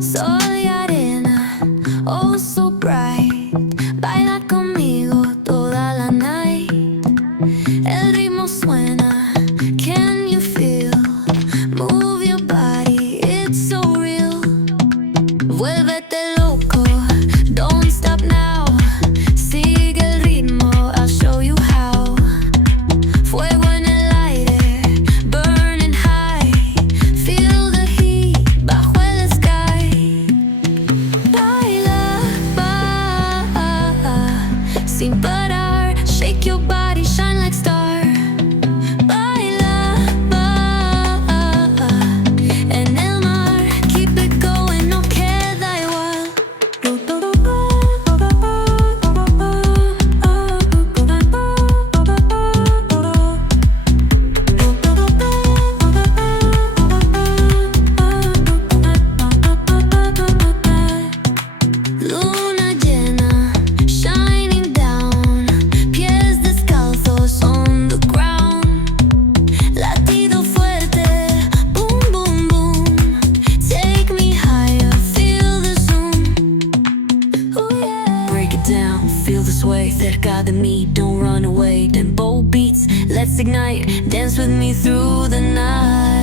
Sol y arena, oh so bright. Baila conmigo toda la night. El ritmo suena, can you feel? Move your body, it's so real. Vuélvete loco, don't stop now. Sigue el ritmo, I'll show you how. Fuego en el aire, burning high. Feel the heat bajo el sky. Baila, sin parar. Shake your body, shine like star. Baila, en el mar. Keep it going, no queda igual. Luna llena, shining down. Pies descalzos on the ground. Latido fuerte, boom, boom, boom. Take me higher, feel the zoom. Oh yeah. Break it down, feel the sway. Cerca de mí, don't run away. Tempo beats, let's ignite. Dance with me through the night.